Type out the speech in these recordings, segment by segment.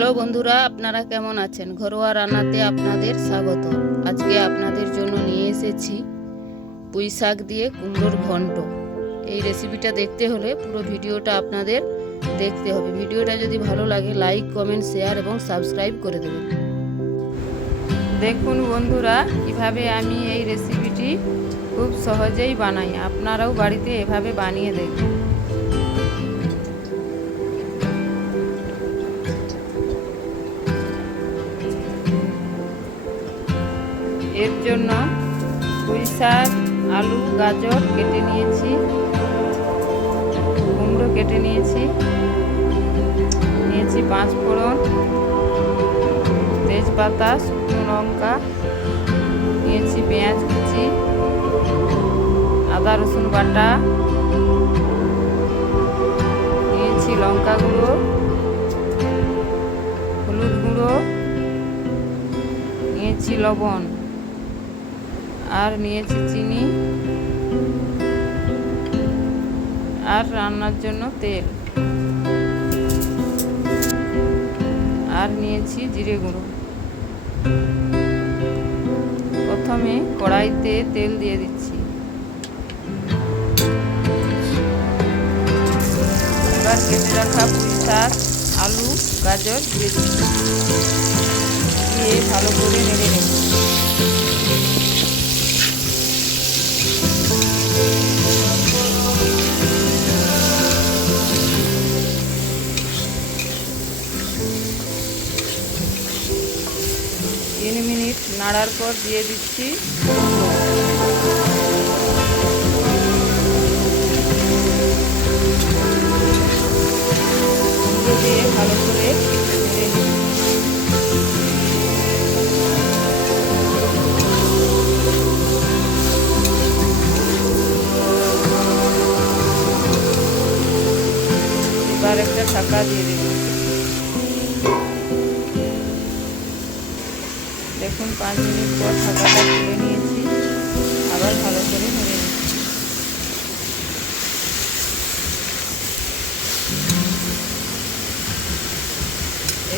Hello বন্ধুরা, আপনারা কেমন আছেন? ঘরোয়া রান্নাতে আপনাদের স্বাগত। আজকে আপনাদের জন্য নিয়ে এসেছি পুঁই শাক দিয়ে কুমড়োর ঘন্ট। এই রেসিপিটা দেখতে হলে পুরো ভিডিওটা আপনাদের দেখতে হবে। ভিডিওটা যদি ভালো লাগে লাইক, কমেন্ট, শেয়ার এবং সাবস্ক্রাইব করে দেবেন। দেখুন বন্ধুরা, কিভাবে আমি এই রেসিপিটি খুব সহজেই বানাই। আপনারাও বাড়িতে এভাবে বানিয়ে দেখবেন। এর জন্য পুঁই শাক, আলু, গাজর কেটে নিয়েছি, কুমড়ো কেটে নিয়েছি, পাঁচ ফোড়ন, তেজপাতা, শুকনো লঙ্কা নিয়েছি, পেঁয়াজ কুচি, আদা রসুন বাটা নিয়েছি, লঙ্কা গুঁড়ো, হলুদ গুঁড়ো নিয়েছি, লবণ আর নিয়েছি চিনি আর রান্নার জন্য তেল আর নিয়েছি জিরে গুঁড়ো। প্রথমে কড়াইতে তেল দিয়ে দিচ্ছি। এবার কেটে রাখা পুঁই শাক, আলু, গাজর দিয়ে দিচ্ছি, দিয়ে ভালো করে নেড়ে নেব। মিনিট নাড়ার পর দিয়ে দিচ্ছি কুমড়ো দিয়ে ভালো করে এবার একটা ঢাকা দিয়ে দেব। দেখুন 5 মিনিট পর ঢাকাটা তুলে নিয়েছি, আবার ভালো করে নেড়ে নিচ্ছি।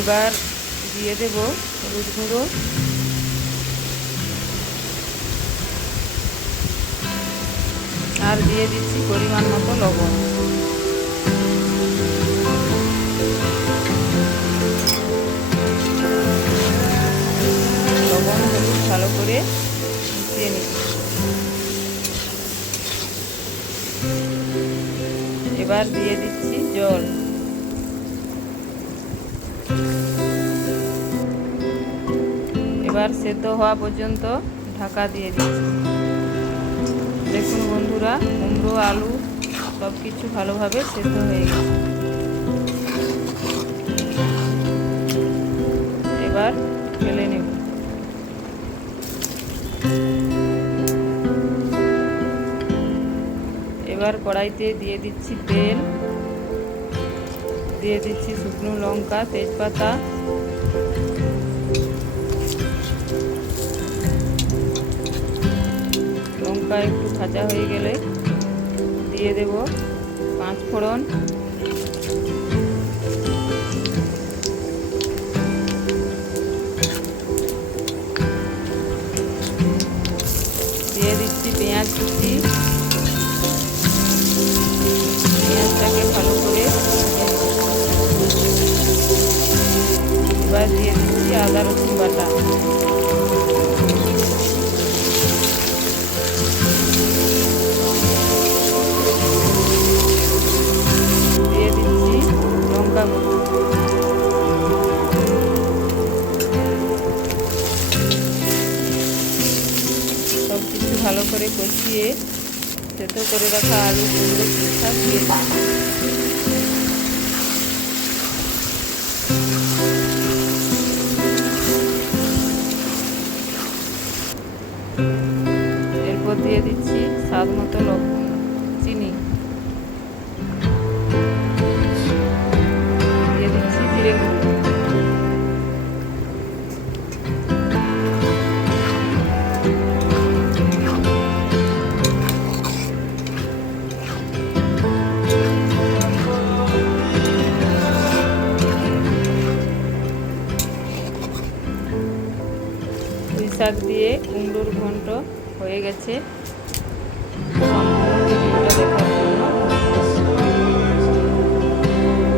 এবার দিয়ে দেব হলুদ গুঁড়ো, আর দিয়ে দিচ্ছি পরিমাণ মতো লবণ। ভালো করে মিশিয়ে নিচ্ছি। এবার দিয়ে দিচ্ছি জল। এবার সেদ্ধ হওয়া পর্যন্ত ঢাকা দিয়ে দিচ্ছি। দেখুন বন্ধুরা, কুমড়ো, আলু সব কিছু ভালোভাবে সেদ্ধ হয়ে গেছে। এবার ফেলে নেব। এবার কড়াইতে দিয়ে দিচ্ছি তেল, দিয়ে দিচ্ছি শুকনো লঙ্কা, তেজপাতা, লঙ্কা একটু ভাজা হয়ে গেলে দিয়ে দেব 5 ফোড়ন, দিয়ে দিচ্ছি পেঁয়াজ কুচি, পেঁয়াজটাকে ভালো করে, এবার দিয়ে দিচ্ছি আদা রসুন বাটা, দিয়ে দিচ্ছি লঙ্কা গুঁড়ো, সব কিছু ভালো করে কষিয়ে সেদ্ধ করে রাখা আলু, কুমড়ো, পুঁই শাক দিয়ে দিচ্ছি। এরপর দিয়ে দিচ্ছি স্বাদ মতো লবণ, চিনি, দিয়ে দিচ্ছি জিরে গুঁড়ো, শাক দিয়ে কুমড়োর ঘন্ট হয়ে গেছে।